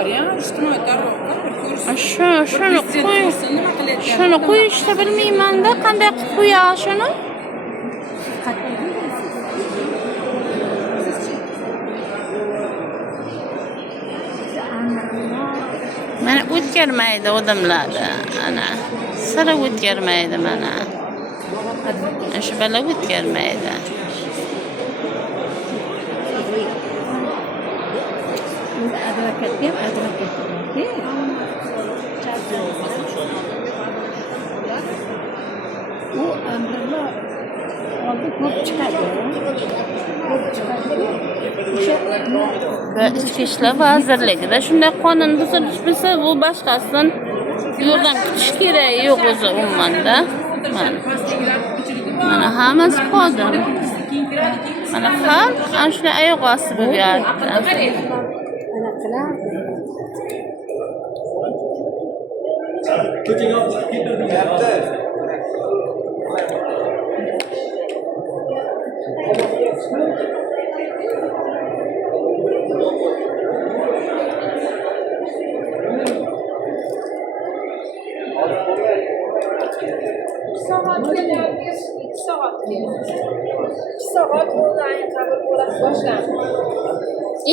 var ya, ijtimoiy tarmoqqa ko'rsin. Shuni qo'yishni bilmayman-da, qanday qilib qo'yay shuni? Mana o'tkirmaydi odamlarni. Ana, sira o'tkirmaydi mana. Shu bala o'tkirmaydi. U amrni oldi ko'p chiqadi. Ve İçki İşler Vazirligida shunday qonun buzilish bo'lsa, bu boshqasidan yordam kutish keragi yo'q o'zi umuman-da. Mana hammasi qodir. Mana xalq ana shunday oyoq osti bo'lib yotibdi.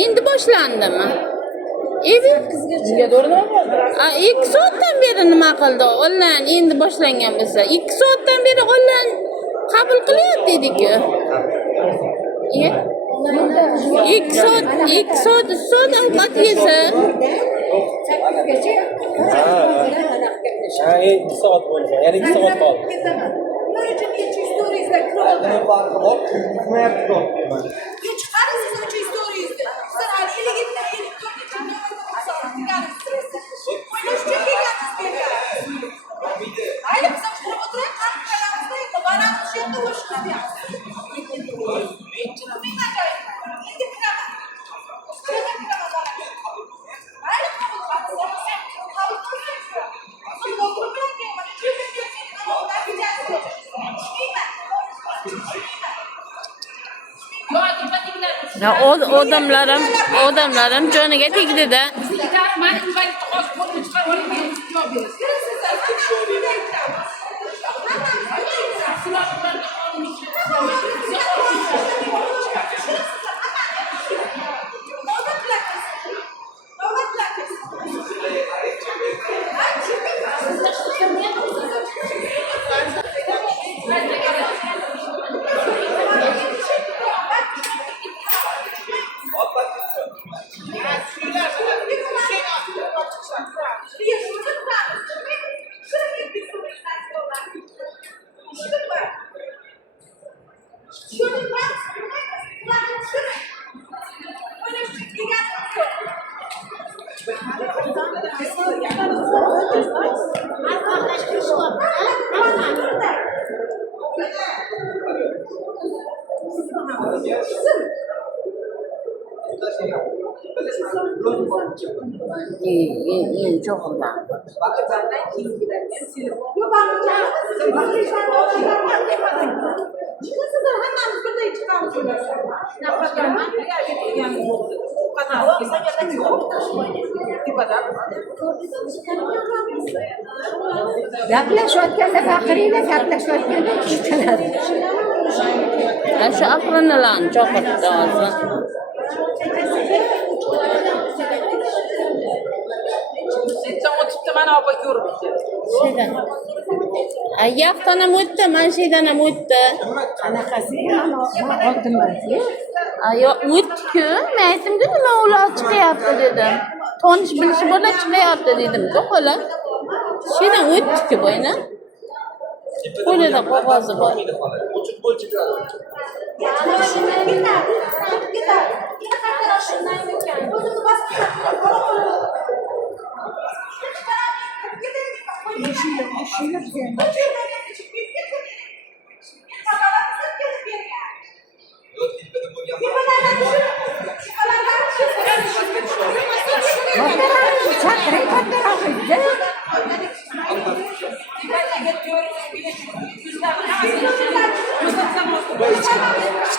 Endi boshlandimi? Evet. 2 soatdan beri nima qildi? Onlayn endi boshlangan bo'lsa, 2 soatdan beri onlayn qabul qilyapti dedi-ku. 2 soat ovqat yesa. İki saat boyunca, yani 2 saat kaldı. Ne farkı var? Hükme yaptı o. Ya odamlarım joniga tegdi-da. İyi çok güzel. Gaplashayotganda baqiringlar, gaplashayotganda eshitilar. Shu aqlini chaqirdi hozir. Sen o'tibdi, mana opa ko'ribdi. Şeyden. Ayaqdan ham o'tdi, mana şeydan ham o'tdi. Qanaqasi? Oltinmasiya. Yo'q, o'tdi-ku. Men aytdim-ku, nima ular chiqyapti dedim. Tonish bilishi bola chiqyapti dedim-ku, xola. Şeydan o'tdi-ku bo'yna. Qo'lida qog'ozi bor. Hech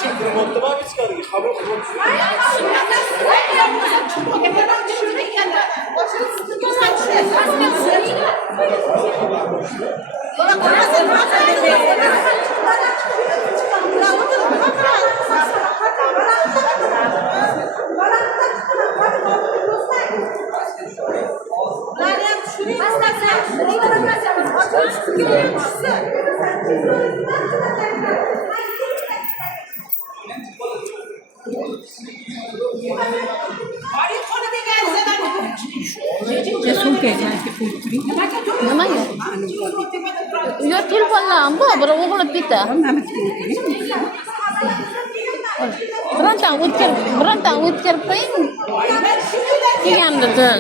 kim kirmoqda mı ichkariga? Qabul qilmoqchi. Nimaga? Yo telefonlarim bor, biri o'g'lib ketdi. Birontan o'tkirib qo'ying. Kelgandir.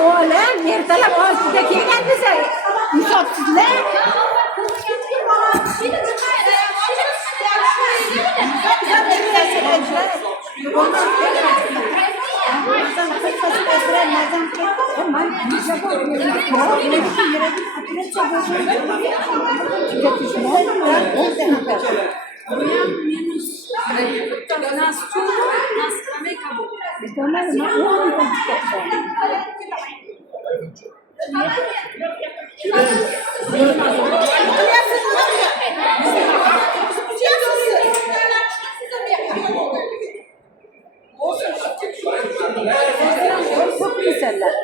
Oğlan ertalab 6'da kelgan desa, insofsizlar. Çok güzeller.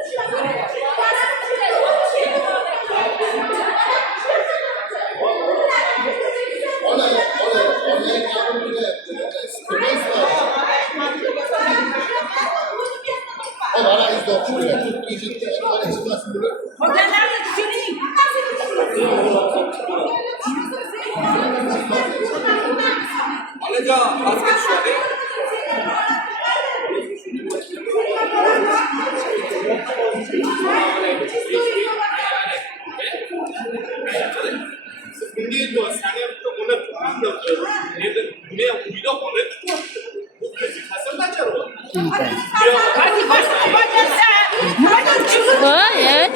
Evet.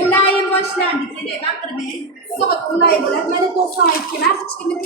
Ulayim boshlandik. Soat ulay bo'ladi. Mana 92 hech kimni